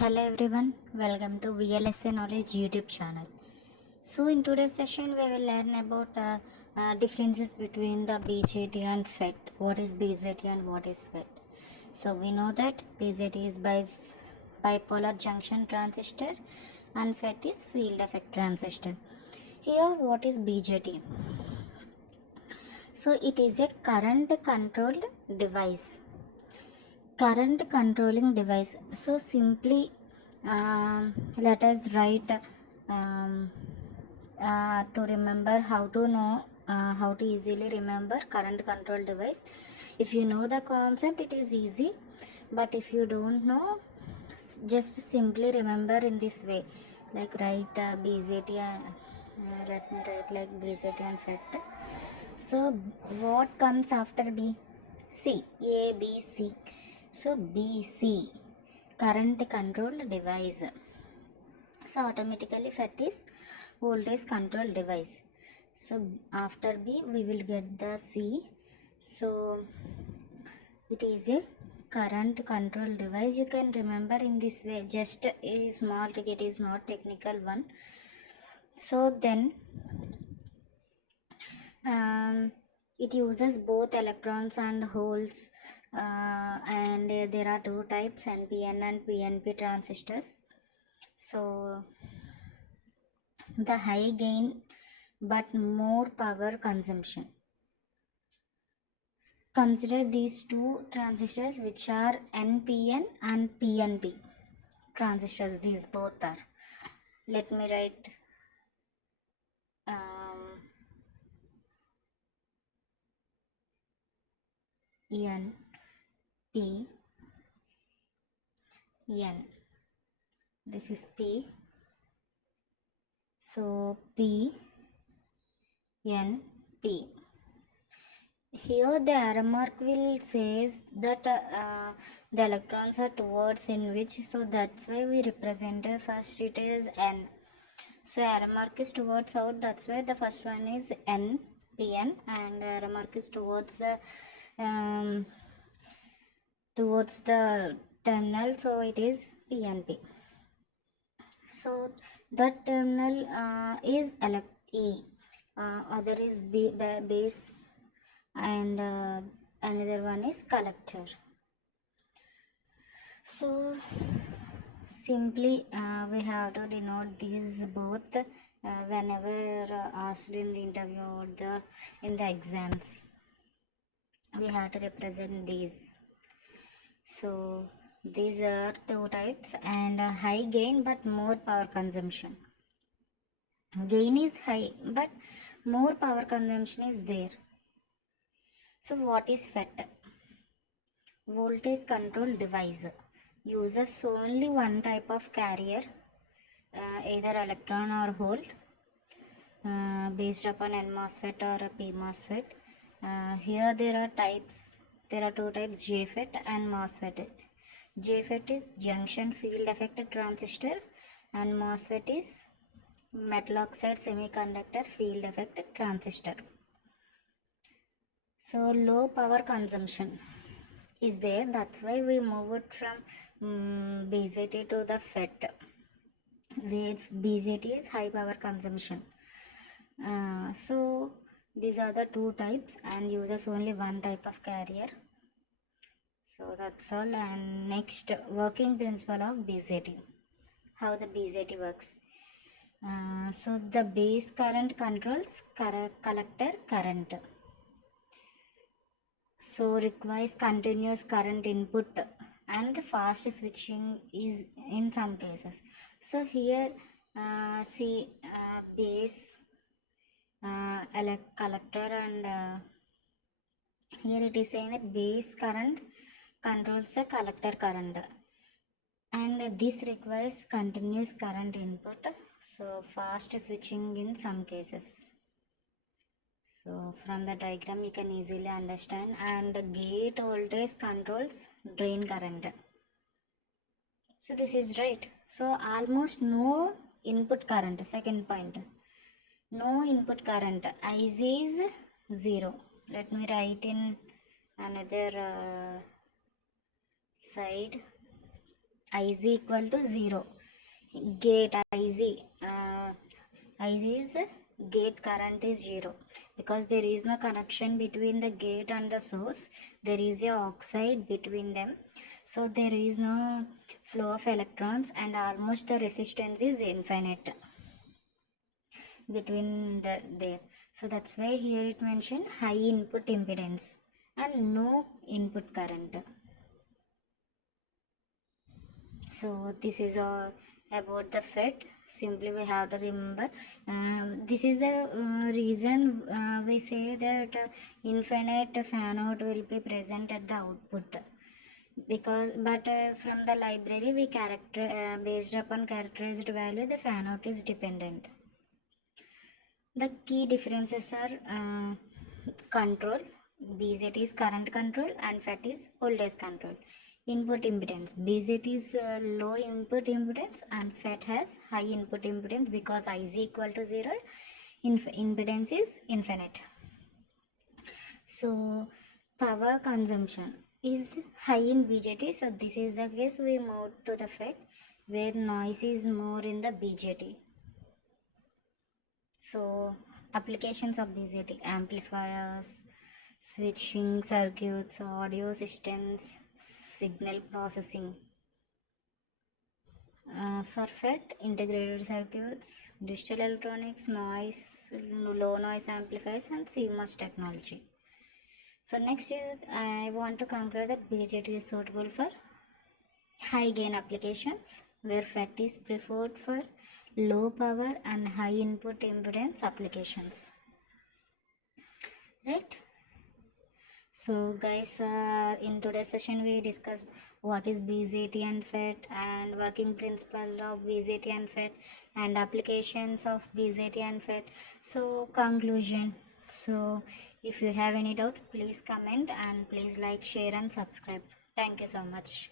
Hello everyone, welcome to VLSI Knowledge YouTube channel. So in today's session we will learn about differences between the BJT and FET. What is BJT and what is FET? So we know that BJT is bipolar junction transistor and FET is field effect transistor. Here what is BJT? So it is a current controlled device. Current controlling device. So simply let us write to remember how to know how to easily remember current control device. If you know the concept, it is easy, but if you don't know, just simply remember in this way, like write BZT let me write like BZT and FET. So what comes after B? C. A, B, C. So BC, current control device. So automatically FET is voltage control device. So after B we will get the C. So it is a current control device. You can remember in this way, just a small trick, it is not technical one. So then it uses both electrons and holes, and there are two types, NPN and PNP transistors. So the high gain but more power consumption. Consider these two transistors, which are NPN and PNP transistors. These both are. Let me write N, P, N. This is P. So P, N, P. Here the arrow mark will says that the electrons are towards in which, so that's why we represented first it is N. So arrow mark is towards out, that's why the first one is N, PN, and arrow mark is towards the terminal, so it is PNP. So that terminal is E, other is base, and another one is collector. So simply we have to denote these both whenever asked in the interview or in the exams. We have to represent these. So these are two types, and high gain but more power consumption. Gain is high but more power consumption is there. So what is FET? Voltage control device. Uses only one type of carrier, either electron or hole, based upon N MOSFET or P MOSFET. Here there are two types, JFET and MOSFET. JFET is junction field effect transistor, and MOSFET is metal oxide semiconductor field effect transistor. So low power consumption is there, that's why we move it from BJT to the FET, where BJT is high power consumption. So these are the two types and uses only one type of carrier. So that's all. And next, working principle of BJT. How the BJT works. So the base current controls collector current. So requires continuous current input and fast switching is in some cases. So here see base, collector, and here it is saying that base current controls the collector current, and this requires continuous current input, so fast switching in some cases. So from the diagram you can easily understand. And gate voltage controls drain current. So this is right. So almost no input current. Second point, no input current. IC is 0. Let me write in another side. IZ equal to 0. Gate IZ, IZ is gate current is 0 because there is no connection between the gate and the source. There is a oxide between them, so there is no flow of electrons and almost the resistance is infinite between there. So that's why here it mentioned high input impedance and no input current. So this is about the FET. Simply we have to remember this is the reason we say that infinite fan out will be present at the output, because from the library we based upon characterized value the fan out is dependent. The key differences are control. BJT is current control and FET is voltage control. Input impedance. BJT is low input impedance and FET has high input impedance because IZ equal to 0. Impedance is infinite. So power consumption is high in BJT. So this is the case we move to the FET where noise is more in the BJT. So applications of BJT: amplifiers, switching circuits, audio systems, signal processing. For FET, integrated circuits, digital electronics, noise, low noise amplifiers and CMOS technology. So next is I want to conclude that BJT is suitable for high gain applications where FET is preferred for low power and high input impedance applications, right? So guys, in today's session we discussed what is BJT and FET and working principle of BJT and FET and applications of BJT and FET. So conclusion. So if you have any doubts, please comment and please like, share and subscribe. Thank you so much.